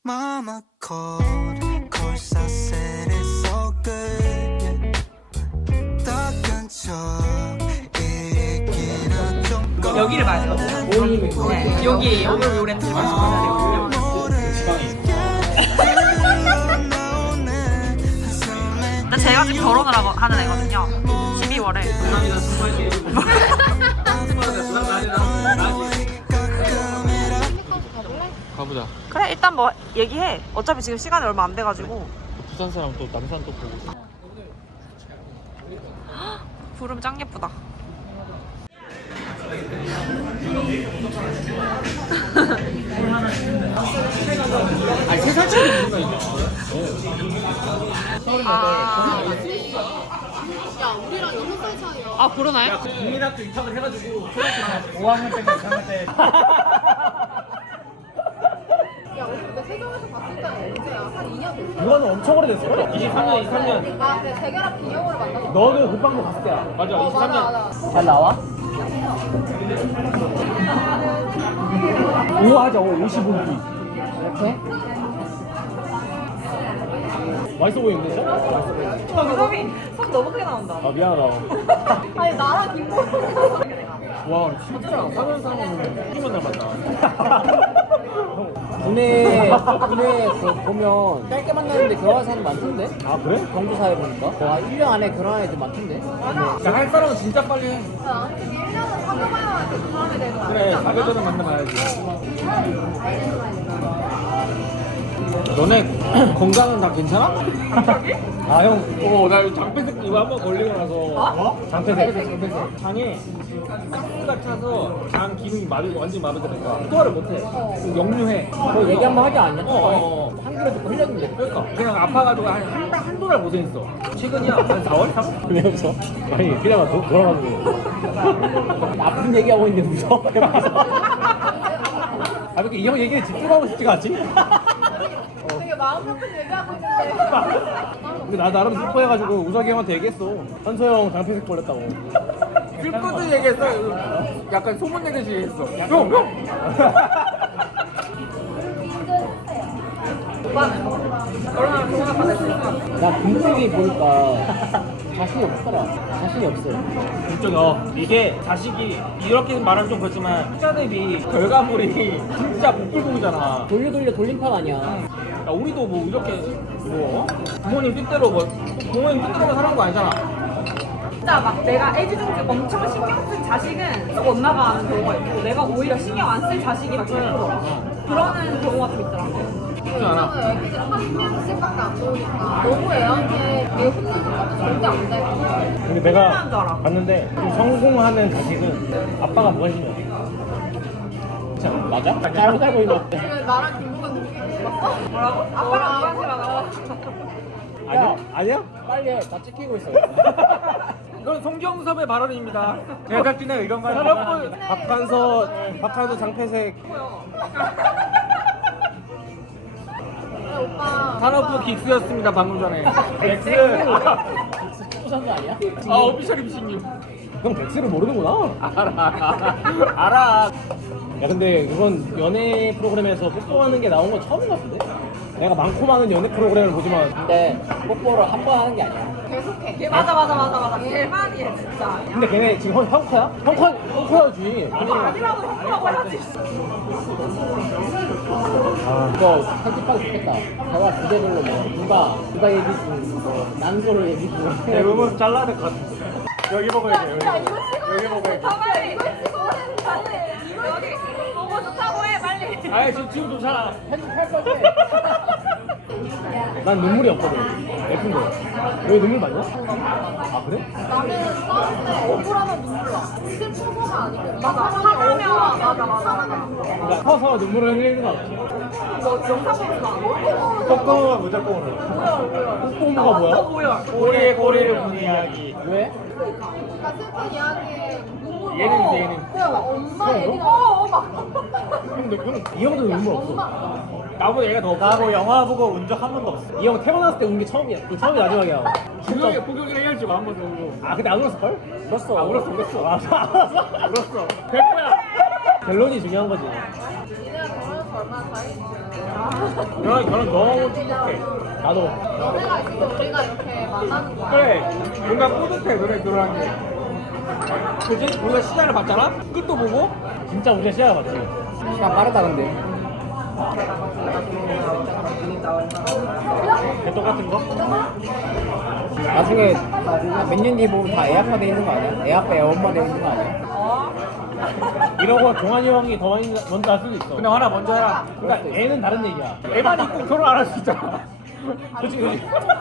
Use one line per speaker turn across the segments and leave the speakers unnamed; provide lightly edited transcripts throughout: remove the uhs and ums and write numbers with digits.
Mama called, course I said it's all good. 딱한 척 얘기는 좀
여기를 봐야 되거든요. 네, 여기 오늘 요렌트를 마시고 가야 되거든요. 근데 제가 지금 결혼을 하는 애거든요. 12월에.
가보자.
그래 일단 뭐 얘기해. 어차피 지금 시간이 얼마 안 돼가지고.
부산 사람 또 남산 또 보고.
구름 짱 예쁘다.
아니 3살 차이 있나 이거?
아 그러나요?
국민학교 입학을 해가지고 초등학교 5학년 때 6학년 때.
야, 우리 근데 세경에서 봤을 때는 언제야? 한 2년 됐어.
그거는 엄청 오래됐을 거야. 23년, 23년.
아, 근데 재결합 기념으로 만났어.
너는 국방부 갔을 때야. 맞아, 23년.
맞아.
잘 나와? 5 하자, 55기. 이렇게? 맛있어 보이는데, 진짜? 맛있어 보이는데.
손 너무 크게 나온다.
아, 미안하다.
아니, 나랑 김보영.
와, 진짜 사는 사람은 힘만 닮았다. 군에 보면 짧게 만나는데 결혼한 사람 많던데? 아, 그래? 경주사회 보니까? 와, 1년 안에 결혼한 애들 많던데? 맞아. 할 사람은 진짜 빨리 해.
나한테 1년은 사귀어봐야 그 사람에 대해서
그래, 사귀어전에 만나봐야지. 너네 건강은 다 괜찮아? 아, 형, 나 장폐색 이거 한번 걸리고 나서. 장폐색. 장에 가스가 차서 장 기능이 완전히 마비되니까 소화를 못해. 역류해. 뭐 얘기 한번 하지 않냐? 한 그릇 듣고 흘렸는데. 그러니까 그냥 아파가지고 한두 달 고생했어. 최근이야? 한 4월? 3월? 왜 웃어? 아니 그냥 돌아가지고 아픈 얘기하고 있는데 무서워. 아, 이렇게 이 형 얘기에 집중하고 싶지가 않지?
되게 마음 아픈 얘기하고 있는데.
근데 나 나름 슬퍼해가지고 우석이 형한테 얘기했어. 현서 형 장폐색 걸렸다고. 슬프듯 얘기했어. 약간 소문 얘기듯이 얘기했어. 형!
얼마나 생각하는 수 있어?
나 금쪽이 보니까 자신이 없더라. 자신이 없어. 금쪽이 이게 자식이 이렇게 말하면 좀 그렇지만 투자 대비 결과물이 진짜 복불복이잖아. 돌림판 아니야. 야, 우리도 뭐 이렇게 부모님 뜻대로 부모님 뜻대로만 사는 거 아니잖아.
진짜 막 내가 애지중지 엄청 신경 쓴 자식은 쭉 엇나가는 경우가 있고 내가 오히려 신경 안 쓸 자식이 막 예쁘더라. 그러는 경우가 좀 있더라고.
쉽지 않아.
애기들 한 명씩밖에 안 나오니까 너무 애한테 얘 혼내는 것도 절대 안 돼.
근데
끝나는 줄 알아.
봤는데 좀 성공하는 자식은 아빠가 무관심이야. 그렇지 않아? 맞아? 잘 살고 있는 것 같아.
지금 나랑 김보경 눈빛 봤어?
뭐라고? 아빠랑 무관심하다고?
아니야? 빨리 해. 다 찍히고 있어. 이건 송경섭의 발언입니다. 제작진의 의견과 박한서 장폐색
오빠.
산업부 긱스였습니다 방금 전에. 덱스. 부산 거 아니야? 아 오피셜 임신님. 형 덱스를 모르는구나. 알아. 야 근데 그건 연애 프로그램에서 뽀뽀하는 게 나온 건 처음인 것 같은데? 내가 많고 많은 연애 프로그램을 보지만 근데 뽀뽀를 한 번 하는 게 아니야.
계속해.
맞아. 대만이 해 진짜.
근데 걔네 지금 형커야? 형커야지.
아니라고 형라고 해야지.
이거 편집하기 좋겠다. 대화 주제별로 누가 얘기 중, 난소를 얘기 중. 대부분 잘라야 될 것 같아. 여기 먹어야 돼. 여기 먹어야 돼.
빨리 이거 여기 보고 좋다고 해 빨리.
아예 지금 좋잖아. 편집할 건데. 난 눈물이 없거든. 예쁜 거. 여기 눈물 맞냐? 아 그래?
나는 싸울 때 억울하면 눈물 나. 슬퍼서가 아니고.
맞아. 화나면 맞아.
그러니까 커서 눈물을 흘리는 거 같아.
너 영상 보면서 안
kok고무가 무조건 울어. kok고무가 뭐야?
뭐야?
꼬리에 꼬리를 부는 이야기. 왜?
그러니까 슬픈 이야기에 눈물
예능이지, 예능.
그냥 막 엄마 얘기가
근데 이 형도 눈물 없어. 나보다 얘가 더 없어. 나뭐 영화 보고 운 적 한 번도 없어. 이 형 태어났을 때 운 게 처음이야. 이 처음이 마지막이야. 포경이랑 헤어지고 한 번도 울고. 아 근데 안 울었을걸? 울었어. 아 울었어. 울었어. 100%야. 결론이 중요한 거지.
니네가 결혼해서 얼마나 다행인지.
결혼 너무 축복해. 나도.
너네가 있어서 우리가 이렇게 만나는 거야.
그래. 뭔가 뿌듯해 너네 결혼한 게. 그지? 우리가 시간을 봤잖아? 끝도 보고? 진짜 우리가 시간을 봤지. 시간 빠르다 근데. 개떡 같은 거?
나중에 몇 년 뒤에 보면 다 애아빠 돼 있는 거 아니야? 애아빠 애엄마 돼 있는 거 아니야?
이런 거 종환이 형이 더 많이 먼저 할 수도 있어. 근데 하나 먼저 해라. 그러니까 애는 다른 얘기야. 애만 있고 결혼 안 할 수 있잖아. 그치 그치.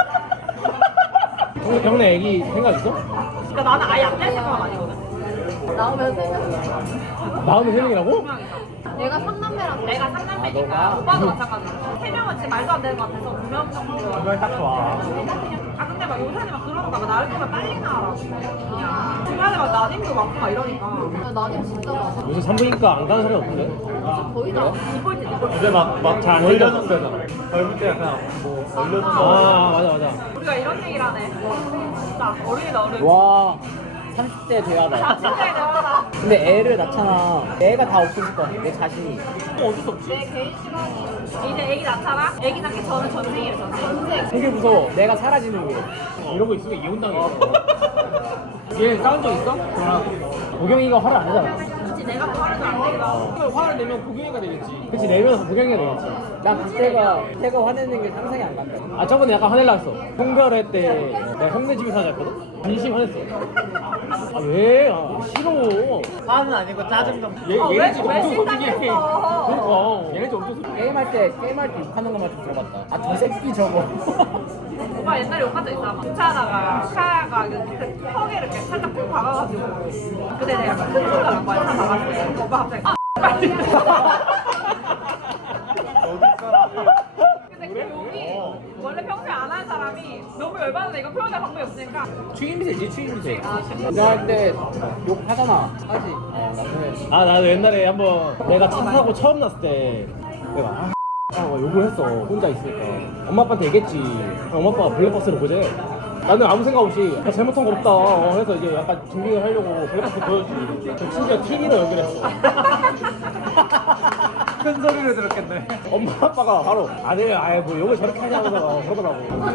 경래 애기 생각 있어?
그러니까 나는 아예 안될 생각은 아니거든.
나오면 생각해.
마음의 생이라고?
내가 3남매랑
내가 3남매니까
너가?
오빠도 마찬가지고 3명은 진짜 말도 안 되는 것 같아서 2명 정도.
그걸 딱 좋아.
아 근데 막 요새는 막 그러는가 봐. 나를 때만 빨리 나와라고. 그냥 중간에 막 나님도 많고 막 이러니까.
나님 진짜 많아.
요새 산부인과 안 가는 사람이 없는데?
거의 다.
이쁠 때 이쁠 때.
근데 막잘 걸려는 데잖아. 젊을 때 약간 뭐 걸려는 아 맞아 맞아.
우리가 이런 얘기를 하네. 진짜 어른이다 어른.
와 30대 돼야 돼.
진짜 대단하다.
근데 애를 낳잖아. 애가 다 없어질 것 같아. 내 자신이.
어쩔 수 없지.
내 개인 시간이 이제 애기 낳잖아? 애기 낳기 전에 전생이에요 전생.
그게 무서워. 내가 사라지는 게.
이런 거 있으면 이혼당해. 얘 싸운 적 있어?
보경이가 화를 안 내잖아.
그치 내가 화를 안 내기도 하고.
화를 내면 고경이가 되겠지.
그치 내면서 보경이가 되겠지. 난 그때가 화내는 게 상상이 안 간다. 아 저번에 약간 화낼라 했어. 송별회 때 내가 형네 집에 살았거든. 진심 화냈어. 아 왜? 아, 싫어.
화는 아니고 짜증 좀.
얘네 집
왜
엄청 소중해.
싫다면서.
그러니까 얘네 집 엄청 소중해.
게임할 때 욕하는 것만 좀 들어봤다. 아 저 새끼 저거.
오빠 옛날에 욕한 적 있어. 주차하다가 차가 그 턱에 이렇게 살짝 푹 박아가지고 그때 내가 큰 소리가 난 거야. 차 박았을 때. 오빠 갑자기 아 빨리. 근데 그 욕이 원래 평소에 안 하는 사람이 너무 열받는데 이거 표현할 방법이 없으니까
추임새지 추임새. 운전할 때 욕 하잖아. 하지. 나중에
아 나도 옛날에 한번 내가 차 사고 처음 났을 때 내가 욕을 했어. 혼자 있으니까 엄마 아빠한테 얘기했지. 엄마 아빠가 블랙박스를 보재. 나는 아무 생각 없이 야, 잘못한 거 없다 해서 이제 약간 증빙을 하려고 블랙박스 보여주지. 심지어 TV로 연결했어.
큰 소리를 들었겠네.
엄마 아빠가 바로 아들 아예 뭐 욕을 저렇게 하냐고 그러더라고.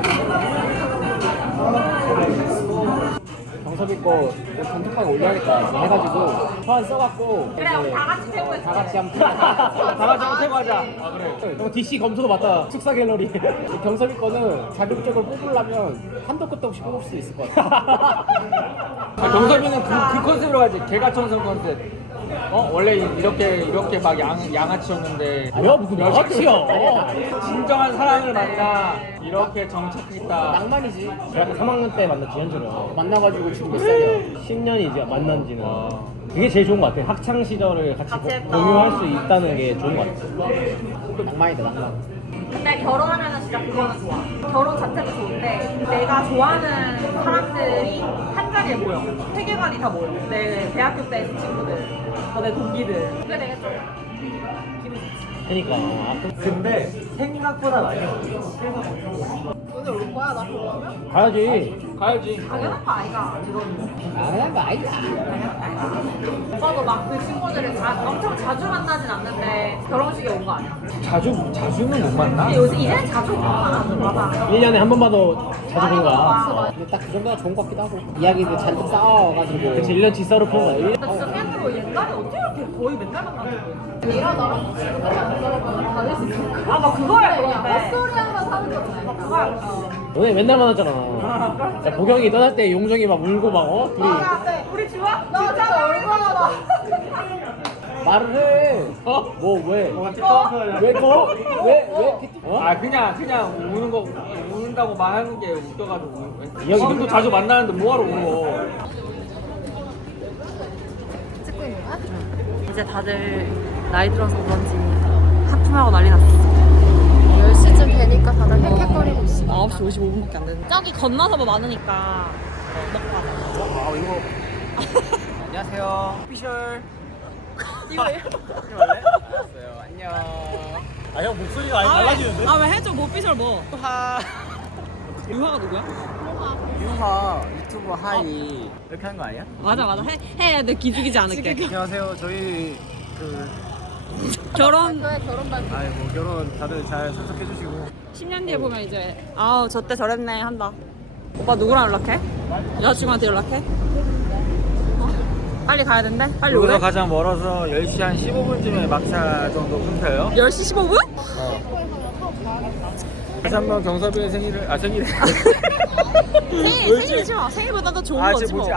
경섭이 거 단톡방에 올려야겠다 해가지고 소환 써갖고
그래 우리 다 같이 태우고
다 같이 한번
다 같이 한번 태고하자. 아 그래. 형 DC 검토도 맞다. 축사 갤러리.
경섭이 거는 자격적으로 뽑으려면 한도 끝도 없이 뽑을 수 있을 것 같아.
경섭이는 그 컨셉으로 가지. 개가천선 컨셉. 원래 이렇게 막 양아치였는데.
야 무슨 여자치야.
진정한 사랑을 만나 이렇게 정착했다.
낭만이지.
대학교 3학년 때 만났지 현주를.
만나가지고 지금 몇 살이야?
10년이 이제 만난 지는. 그게 제일 좋은 것 같아. 학창 시절을 같이
같이 했다.
공유할 수 있다는 게 좋은 것 같아.
낭만이다 낭만.
근데 결혼하면은 진짜 그거는 좋아. 결혼 자체도 좋은데 내가 좋아하는 사람들이 한 자리에 모여. 세계관이 다 모여. 내 대학교 때 친구들, 내 동기들. 그게 되게 좀 기분 좋지.
그러니까.
근데 생각보다 많이
오늘 올 거야? 나 그러면?
가야지.
당연한 거 아이가.
아, 나 아니다.
오빠도 막 그 친구들을 엄청 자주 만나진 않는데 결혼식에 온 거 아니야?
자주는 못 만나.
근데 요새 이제는 자주 만나.
1년에 한 번 봐도 자주 본 거야.
근데 딱 그 정도가 좋은 것 같기도 하고. 이야기들 잔뜩 쌓아가지고.
그치 1년치 썰을 푸는 거야.
나 진짜 생각해보면 옛날에 어떻게 이렇게 거의 맨날 만나는
얘랑 나랑 친구랑 만나면 다닐 수 있을 거야.
거야? 아, 나 그거야,
그냥
근데.
헛소리하면 사는 거잖아.
그거야.
너네 맨날 만났잖아. 야, 보경이 떠날 때 용정이 막 울고 막 둘이
우리 좋아?
나 진짜 얼마나 나.
말을 해. 뭐 왜? 왜 또? 왜?
아 그냥 우는다고 말하는 게 웃겨가지고.
이 형이
지금도 자주 만나는데 뭐하러 울어?
찍고 있는 거야?
이제 다들 나이 들어서 그런지 하품하고 난리 났어.
10시쯤 되니까 다들 헥헥거리고 있어.
9시 55분밖에 안 됐는데. 저기 건너서 뭐 많으니까 먹고 가자.
안녕하세요. 피셜.
이거
안녕하세요. 안녕.
아 형 목소리가 아예 달라지는데?
아 왜 해줘 뭐 삐절 뭐 유화가 누구야?
유하 유튜브 하이 이렇게 하는 거 아니야?
맞아 내 기죽이지 않을게.
안녕하세요. 저희 그
결혼
결혼 반지.
아이 뭐 결혼 다들 잘 참석해 주시고
10년 뒤에 보면 이제 아우 저때 저랬네 한다. 오빠 누구랑 연락해? 여자친구한테 연락해? 어? 빨리 가야 된대? 빨리 오래?
여기서 가장 멀어서 10시 한 15분쯤에 막차 정도 끊겨요.
10시 15분?
다시 한번 경섭이의 생일을 생일에
생일이지 마. 생일보다 더 좋은 거지 뭐.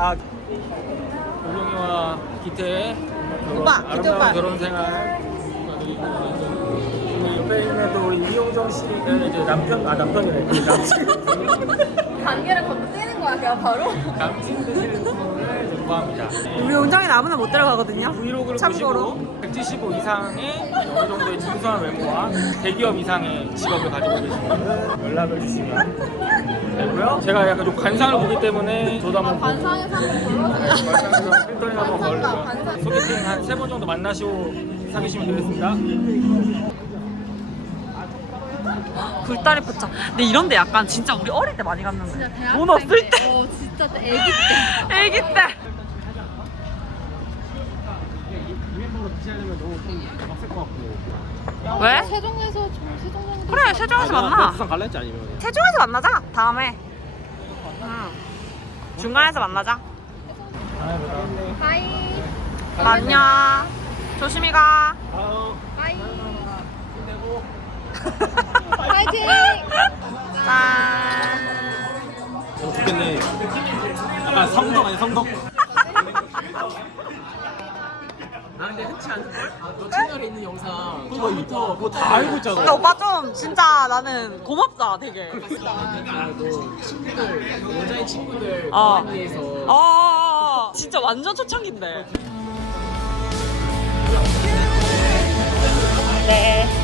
우영이와 기태의
오빠, 기태 오빠.
아름다운 결혼 생활 그리고 옆에 있는 또 우리 이용정 씨의 이제 남편이래 그 남친
관계를 건드리는 거야 그냥 바로.
남친 되시는 분을 정보합니다.
우리 온정이는 아무나 못 들어가거든요.
브이로그를
참고로.
보시고 175 이상의 어느 정도의 준수한 외모와 대기업 이상의 직업을 가지고 계신 분은 연락을 주시면 되고요. 제가 약간 좀 관상을 보기 때문에 저도 한번 보고
관상에서 한번 걸어주세요.
관상에서 필터링 한번
관상.
걸고 소개팅 한 3번 정도 만나시고 사귀시면 되겠습니다.
굴다리 포차. 근데 이런데 약간 진짜 우리 어릴 때 많이 갔는데.
진짜 대학생
돈 없을 때.
진짜 애기 때.
애기 때.
유행으로 비치하려면 너무 좀 빡셀 것 같고.
왜?
세종에서 세종 정도.
그래 세종에서 만나.
부산 갈래 했지 아니면?
세종에서 만나자. 다음에. 중간에서 만나자.
바이.
안녕. 조심히 가.
바이. 파이팅.
짠.
좋겠네. 약간 성덕 아니 성덕?
아 근데 흔치 않을걸? 너 채널에 있는 영상 그거부터 그거
다 알고 있잖아.
근데 오빠 좀 진짜 나는 고맙다 되게.
너 친구들 여자의 친구들
어.
가만히에서
진짜 완전 초창기인데. 네.